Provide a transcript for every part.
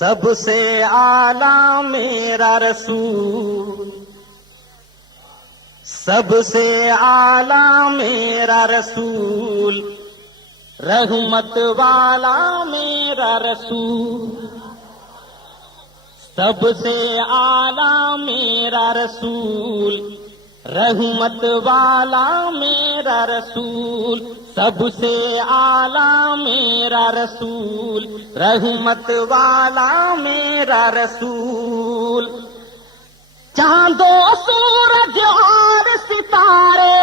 سب سے اعلیٰ میرا رسول، سب سے اعلیٰ میرا رسول، رحمت والا میرا رسول، سب سے اعلیٰ میرا رسول، رحمت والا میرا رسول، سب سے اعلیٰ میرا رسول، رحمت والا میرا رسول۔ چاند و سورج اور ستارے،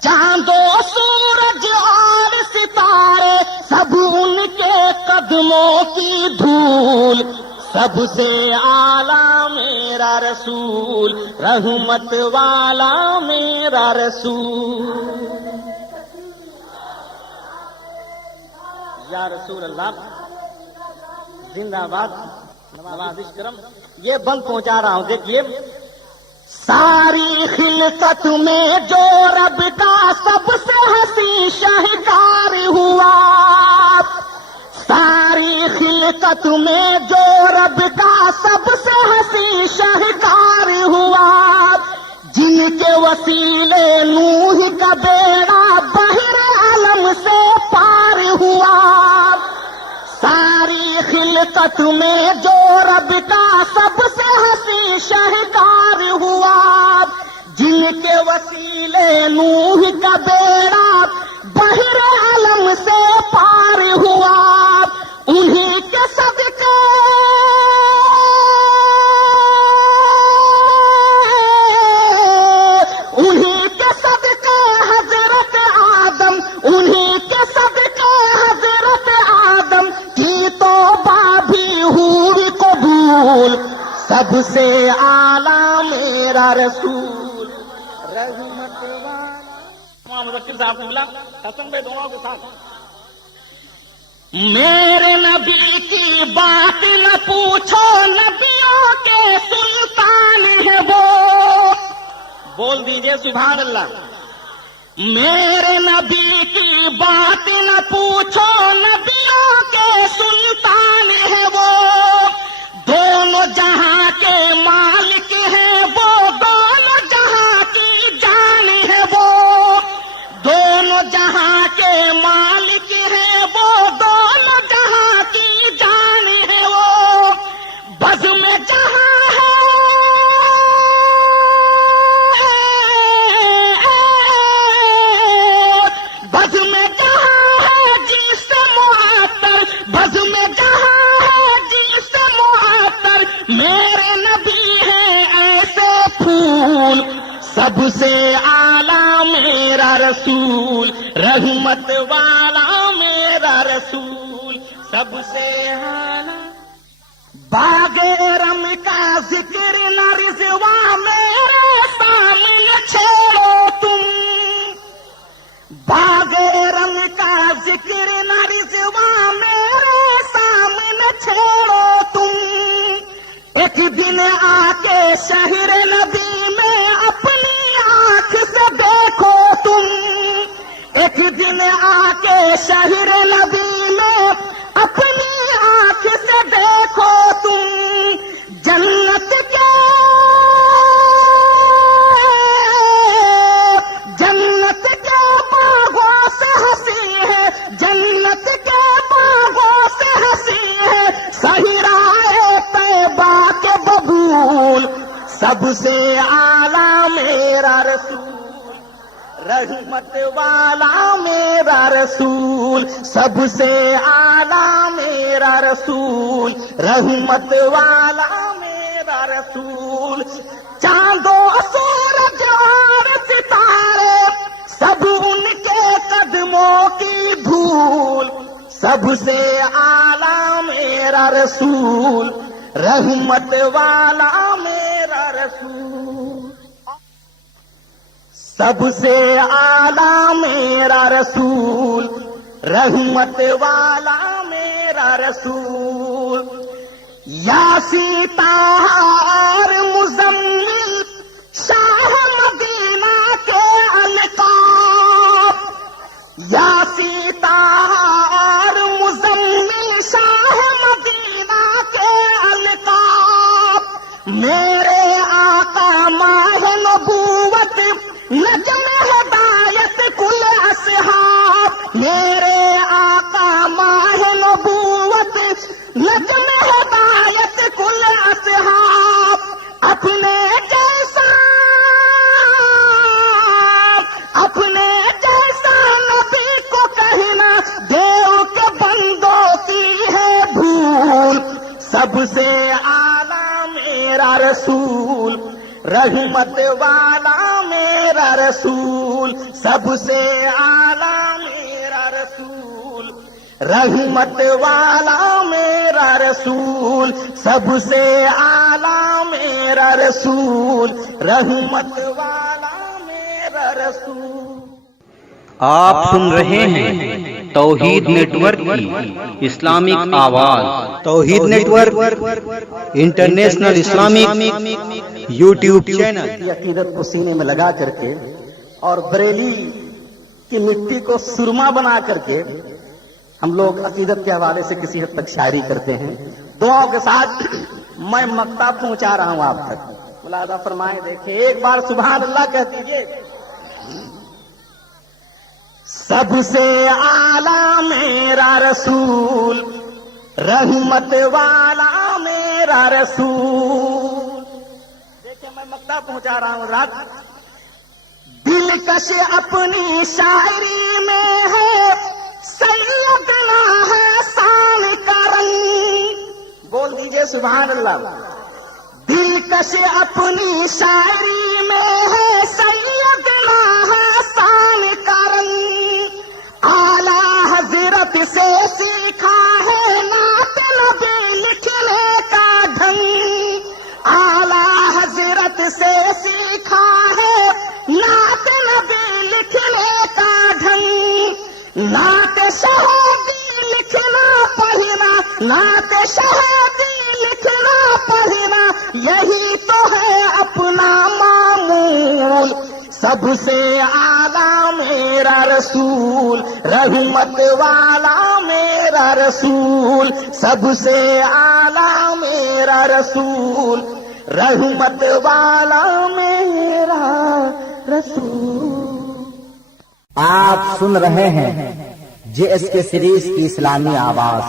چاند و سورج اور ستارے، سب ان کے قدموں کی دھول، سب سے اعلیٰ میرا رسول، رحمت والا میرا رسول۔ یا رسول اللہ زندہ باد، نوازش کرم۔ یہ بند پہنچا رہا ہوں، دیکھیے۔ ساری خلقت میں جو رب کا سب سے حسین شاہکار ہوا، ساری خلقت میں جو رب کا سب سے حسین شاہکار ہوا، جن کے وسیلے نوح کا بیڑا بحر علم سے پار ہوا، ساری خلقت میں جو رب کا سب سے حسین شاہکار ہوا، جن کے وسیلے نوح کا بیڑا بحر علم سے پار ہوا، انہیں کے صدقے انہیں کے صدقے حضرت آدم، انہیں کے صدقے حضرت آدم کی توبہ بھی ہوئی قبول، سب سے اعلیٰ میرا رسول، رحمت والا۔ مذکر صاحب کو بلا، حسن بھائی دونوں کے ساتھ۔ میرے نبی کی بات نہ پوچھو، نبیوں کے سلطان ہے وہ، بول دیجئے سبحان اللہ۔ میرے نبی کی بات نہ پوچھو، نبیوں کے سلطان ہے وہ، دونوں جہاں کے مالک ہیں وہ، دونوں جہاں کی جان ہے وہ، دونوں جہاں کے مالک ہیں وہ، دونوں جہاں کی جان ہے وہ، بزم جہاں ہے بزم جہاں ہے جی سے معطر، بزم جہاں ہے جی سے معطر، میرے نبی ہیں ایسے پھول، سب سے اعلیٰ میرا رسول، رحمت والا میرا رسول، سب سے اعلیٰ۔ باغ رم کا ذکر نہ رضوا میرے سامنے چھوڑو تم، باغ رم کا ذکر نہ رضوا میرے سامنے چھوڑو تم، ایک دن آ کے شہر نبی میں اپنی آنکھ سے دیکھو تم، ایک دن آ کے شہر نبی میں اپنی آنکھ سے دیکھو تم، جنت کے جنت کے باغوں سے ہنسی ہے، جنت کے باغوں سے ہنسی ہے، صحرائے طیبہ کے ببول، سب سے اعلیٰ میرا رسول، رحمت والا میرا رسول، سب سے اعلیٰ میرا رسول، رحمت والا میرا رسول۔ چاند و سورج اور ستارے، سب ان کے قدموں کی دھول، سب سے اعلیٰ میرا رسول، رحمت والا میرا رسول، سب سے اعلیٰ میرا رسول، رحمت والا میرا رسول۔ یاسین طاہر مزمل شاہ مدینہ کے القاب، یاسین طاہر مزمل شاہ مدینہ کے میرے آقا ماہ نبوت نجم ہدایت کل اصحاب، میرے آقا ماہ نبوت نجم ہدایت کل اصحاب، اپنے جیسا نبی کو کہنا دیو کے بندوں کی ہے بھول، سب سے اعلیٰ میرا رسول، رحمت والا میرا رسول، سب سے اعلیٰ میرا رسول، رحمت والا میرا رسول، سب سے اعلیٰ میرا رسول، رحمت والا میرا رسول۔ آپ سن رہے ہیں توحید نیٹ ورک کی اسلامک آواز۔ Tawheed network international Islamic YouTube channel. عقیدت کو سینے میں لگا کر کے اور بریلی کی مٹی کو سرما بنا کر کے ہم لوگ عقیدت کے حوالے سے کسی حد تک شاعری کرتے ہیں۔ دعاؤں کے ساتھ میں مقطع پہنچا رہا ہوں آپ تک، ملاحظہ فرمائیں، دیکھیں ایک بار سبحان اللہ کہہ دیجیے۔ سب سے اعلیٰ میرا رسول، رحمت والا میرا رسول۔ دیکھیں میں مقطع پہنچا رہا ہوں رات۔ دلکش اپنی شاعری میں ہے سیدنا حسان کا رنگ، بول دیجئے سبحان اللہ۔ دلکش اپنی شاعری میں ہے سیدنا حسان کا رنگ، اعلیٰ حضرت سے سیکھا ہے نعت نبی لکھنے کا ڈھنگ، اعلیٰ حضرت سے سیکھا ہے نعت نبی لکھنے کا ڈھنگ، نعت شہادی لکھنا پڑھنا، نعت شہادی لکھنا پڑھنا یہی تو ہے اپنا معمول، سب سے اعلیٰ میرا رسول، رحمت والا میرا رسول، سب سے اعلیٰ میرا رسول، رحمت والا میرا رسول۔ آپ سن رہے ہیں JSK سیریز کی اسلامی آواز۔